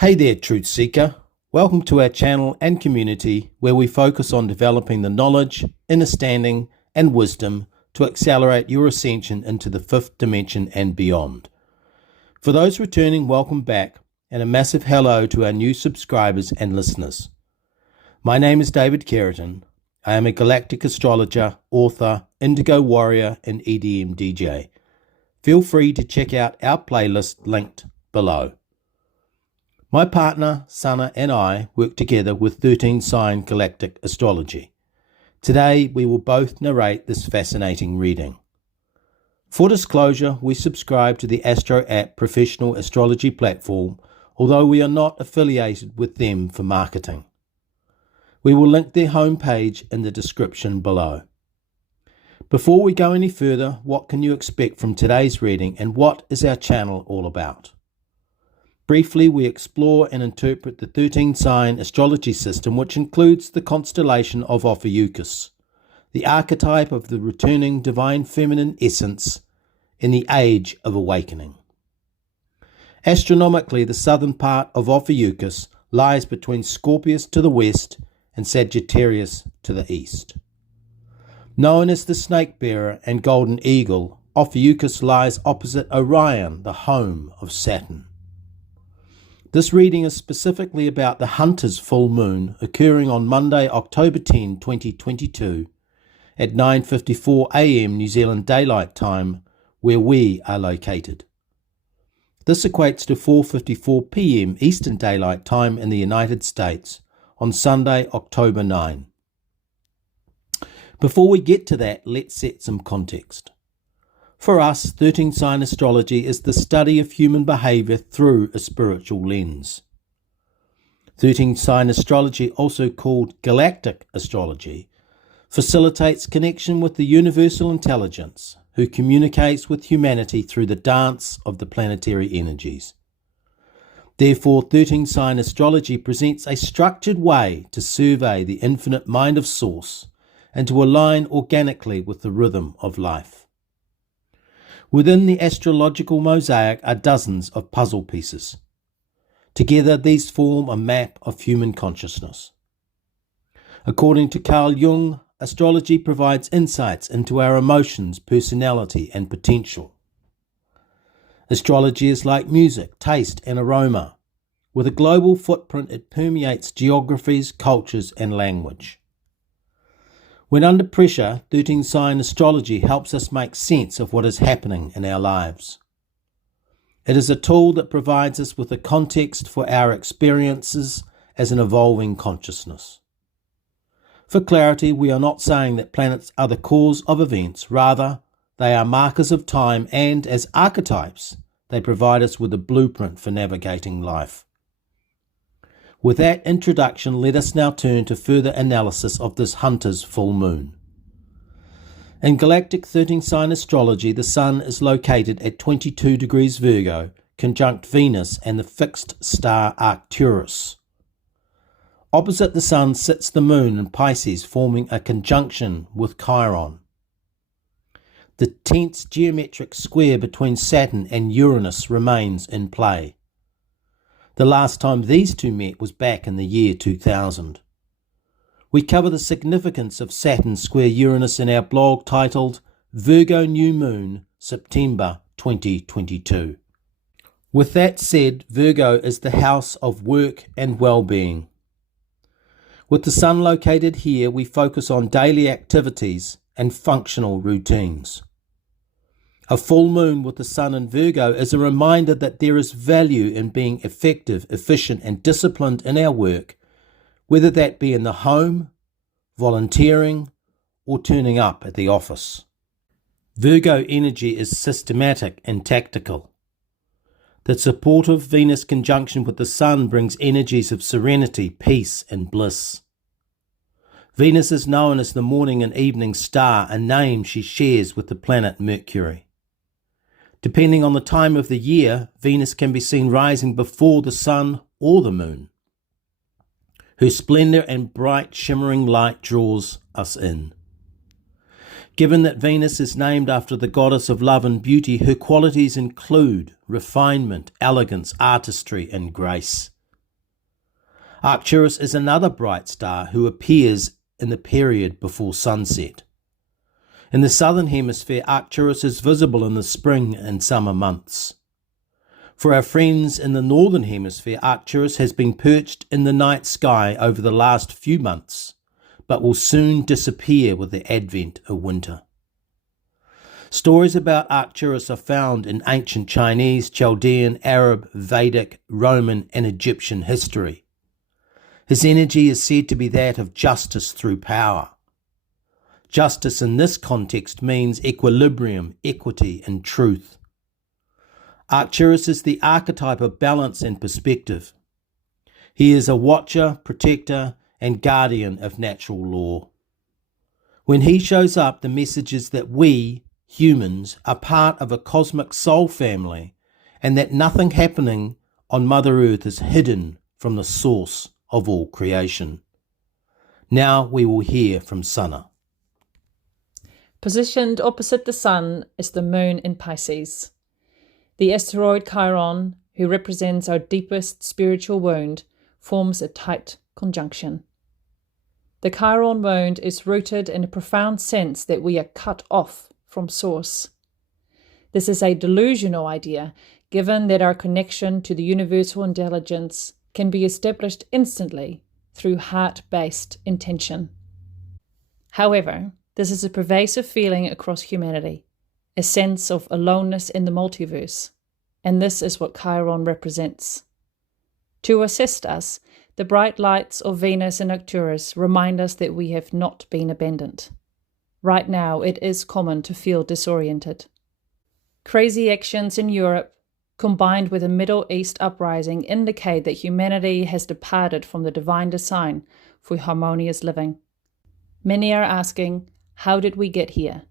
Hey there, Truth Seeker. Welcome to our channel and community where we focus on developing the knowledge, understanding, and wisdom to accelerate your ascension into the fifth dimension and beyond. For those returning, welcome back, and a massive hello to our new subscribers and listeners. My name is David Keratin. I am a galactic astrologer, author, indigo warrior, and EDM DJ. Feel free to check out our playlist linked below. My partner, Sana, and I work together with 13-sign galactic astrology. Today, we will both narrate this fascinating reading. For disclosure, we subscribe to the Astro app professional astrology platform, although we are not affiliated with them for marketing. We will link their homepage in the description below. Before we go any further, what can you expect from today's reading and what is our channel all about? Briefly, we explore and interpret the 13-sign astrology system, which includes the constellation of Ophiuchus, the archetype of the returning divine feminine essence in the Age of Awakening. Astronomically, the southern part of Ophiuchus lies between Scorpius to the west and Sagittarius to the east. Known as the Snake Bearer and Golden Eagle, Ophiuchus lies opposite Orion, the home of Saturn. This reading is specifically about the Hunter's full moon occurring on Monday, October 10, 2022 at 9:54 a.m. New Zealand Daylight Time, where we are located. This equates to 4:54 p.m. Eastern Daylight Time in the United States on Sunday, October 9. Before we get to that, let's set some context. For us, 13-sign astrology is the study of human behavior through a spiritual lens. 13-sign astrology, also called galactic astrology, facilitates connection with the universal intelligence, who communicates with humanity through the dance of the planetary energies. Therefore, 13-sign astrology presents a structured way to survey the infinite mind of Source and to align organically with the rhythm of life. Within the astrological mosaic are dozens of puzzle pieces. Together, these form a map of human consciousness. According to Carl Jung, astrology provides insights into our emotions, personality, and potential. Astrology is like music, taste, and aroma. With a global footprint, it permeates geographies, cultures, and language. When under pressure, 13-sign astrology helps us make sense of what is happening in our lives. It is a tool that provides us with a context for our experiences as an evolving consciousness. For clarity, we are not saying that planets are the cause of events. Rather, they are markers of time, and as archetypes, they provide us with a blueprint for navigating life. With that introduction, let us now turn to further analysis of this Hunter's full moon. In galactic 13-sign astrology, the Sun is located at 22 degrees Virgo, conjunct Venus and the fixed star Arcturus. Opposite the Sun sits the Moon in Pisces, forming a conjunction with Chiron. The tense geometric square between Saturn and Uranus remains in play. The last time these two met was back in the year 2000. We cover the significance of Saturn square Uranus in our blog titled Virgo New Moon, September 2022. With that said, Virgo is the house of work and well-being. With the Sun located here, we focus on daily activities and functional routines. A full moon with the Sun in Virgo is a reminder that there is value in being effective, efficient, and disciplined in our work, whether that be in the home, volunteering, or turning up at the office. Virgo energy is systematic and tactical. The supportive Venus conjunction with the Sun brings energies of serenity, peace, and bliss. Venus is known as the morning and evening star, a name she shares with the planet Mercury. Depending on the time of the year, Venus can be seen rising before the Sun or the Moon. Her splendor and bright shimmering light draws us in. Given that Venus is named after the goddess of love and beauty, her qualities include refinement, elegance, artistry, and grace. Arcturus is another bright star who appears in the period before sunset. In the southern hemisphere, Arcturus is visible in the spring and summer months. For our friends in the northern hemisphere, Arcturus has been perched in the night sky over the last few months, but will soon disappear with the advent of winter. Stories about Arcturus are found in ancient Chinese, Chaldean, Arab, Vedic, Roman, and Egyptian history. His energy is said to be that of justice through power. Justice in this context means equilibrium, equity, and truth. Arcturus is the archetype of balance and perspective. He is a watcher, protector, and guardian of natural law. When he shows up, the message is that we, humans, are part of a cosmic soul family, and that nothing happening on Mother Earth is hidden from the source of all creation. Now we will hear from Sana. Positioned opposite the Sun is the Moon in Pisces. The asteroid Chiron, who represents our deepest spiritual wound, forms a tight conjunction. The Chiron wound is rooted in a profound sense that we are cut off from source. This is a delusional idea, given that our connection to the universal intelligence can be established instantly through heart-based intention. However, this is a pervasive feeling across humanity, a sense of aloneness in the multiverse, and this is what Chiron represents. To assist us, the bright lights of Venus and Arcturus remind us that we have not been abandoned. Right now, it is common to feel disoriented. Crazy actions in Europe, combined with a Middle East uprising, indicate that humanity has departed from the divine design for harmonious living. Many are asking, how did we get here?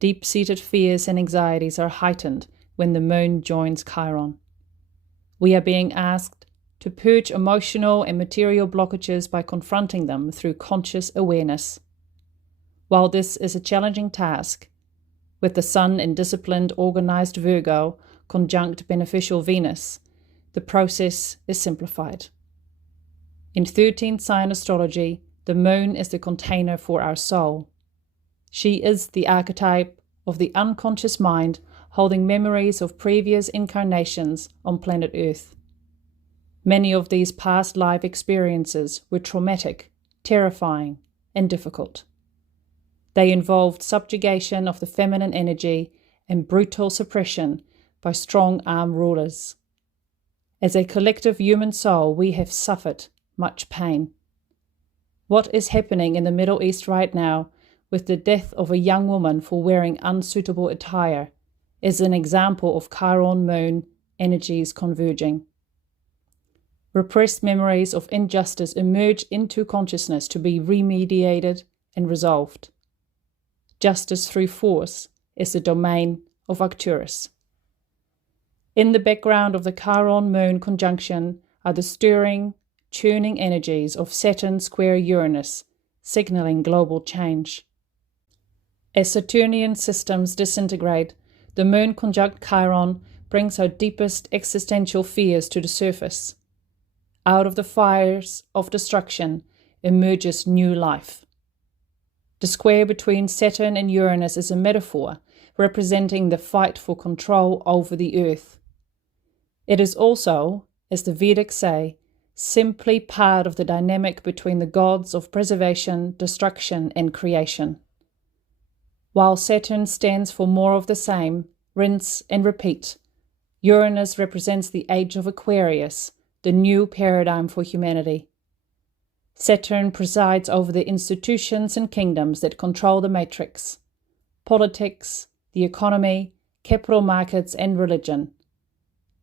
Deep-seated fears and anxieties are heightened when the moon joins Chiron. We are being asked to purge emotional and material blockages by confronting them through conscious awareness. While this is a challenging task, with the Sun in disciplined, organized Virgo, conjunct beneficial Venus, the process is simplified. In 13th sign astrology, the moon is the container for our soul. She is the archetype of the unconscious mind holding memories of previous incarnations on planet Earth. Many of these past life experiences were traumatic, terrifying, and difficult. They involved subjugation of the feminine energy and brutal suppression by strong-arm rulers. As a collective human soul, we have suffered much pain. What is happening in the Middle East right now, with the death of a young woman for wearing unsuitable attire, is an example of Chiron-Moon energies converging. Repressed memories of injustice emerge into consciousness to be remediated and resolved. Justice through force is the domain of Arcturus. In the background of the Chiron-Moon conjunction are the stirring, churning energies of Saturn square Uranus, signaling global change. As Saturnian systems disintegrate, the Moon conjunct Chiron brings our deepest existential fears to the surface. Out of the fires of destruction emerges new life. The square between Saturn and Uranus is a metaphor representing the fight for control over the earth. It is also, as the Vedics say, simply part of the dynamic between the gods of preservation, destruction, and creation. While Saturn stands for more of the same, rinse and repeat, Uranus represents the age of Aquarius, the new paradigm for humanity. Saturn presides over the institutions and kingdoms that control the matrix, politics, the economy, capital markets, and religion.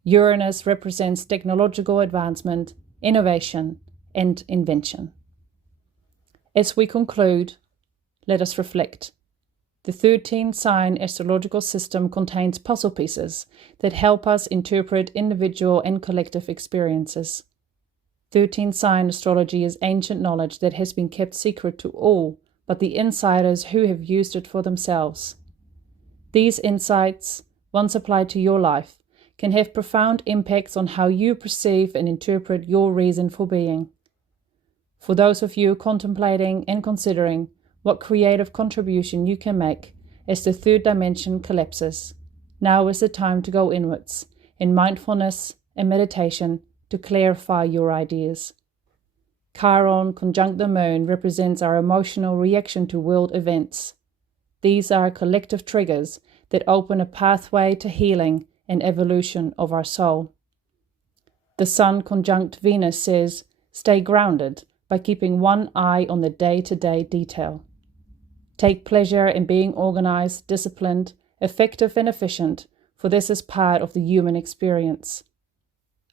Uranus represents technological advancement, innovation, and invention. As we conclude, let us reflect. The 13-sign astrological system contains puzzle pieces that help us interpret individual and collective experiences. 13-sign astrology is ancient knowledge that has been kept secret to all but the insiders who have used it for themselves. These insights, once applied to your life, can have profound impacts on how you perceive and interpret your reason for being. For those of you contemplating and considering what creative contribution you can make as the third dimension collapses, now is the time to go inwards in mindfulness and meditation to clarify your ideas. Chiron conjunct the moon represents our emotional reaction to world events. These are collective triggers that open a pathway to healing and evolution of our soul. The Sun conjunct Venus says, stay grounded by keeping one eye on the day-to-day detail. Take pleasure in being organized, disciplined, effective and efficient, for this is part of the human experience.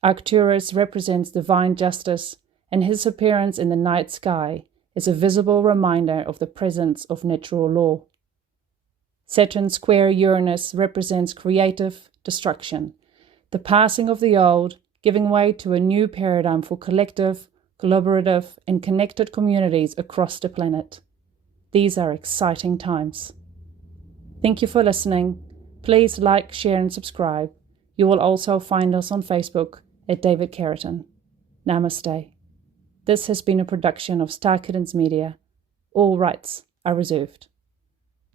Arcturus represents divine justice, and his appearance in the night sky is a visible reminder of the presence of natural law. Saturn square Uranus represents creative destruction, the passing of the old, giving way to a new paradigm for collective, collaborative, and connected communities across the planet. These are exciting times. Thank you for listening. Please like, share, and subscribe. You will also find us on Facebook at David Carrington. Namaste. This has been a production of Star Kittens Media. All rights are reserved.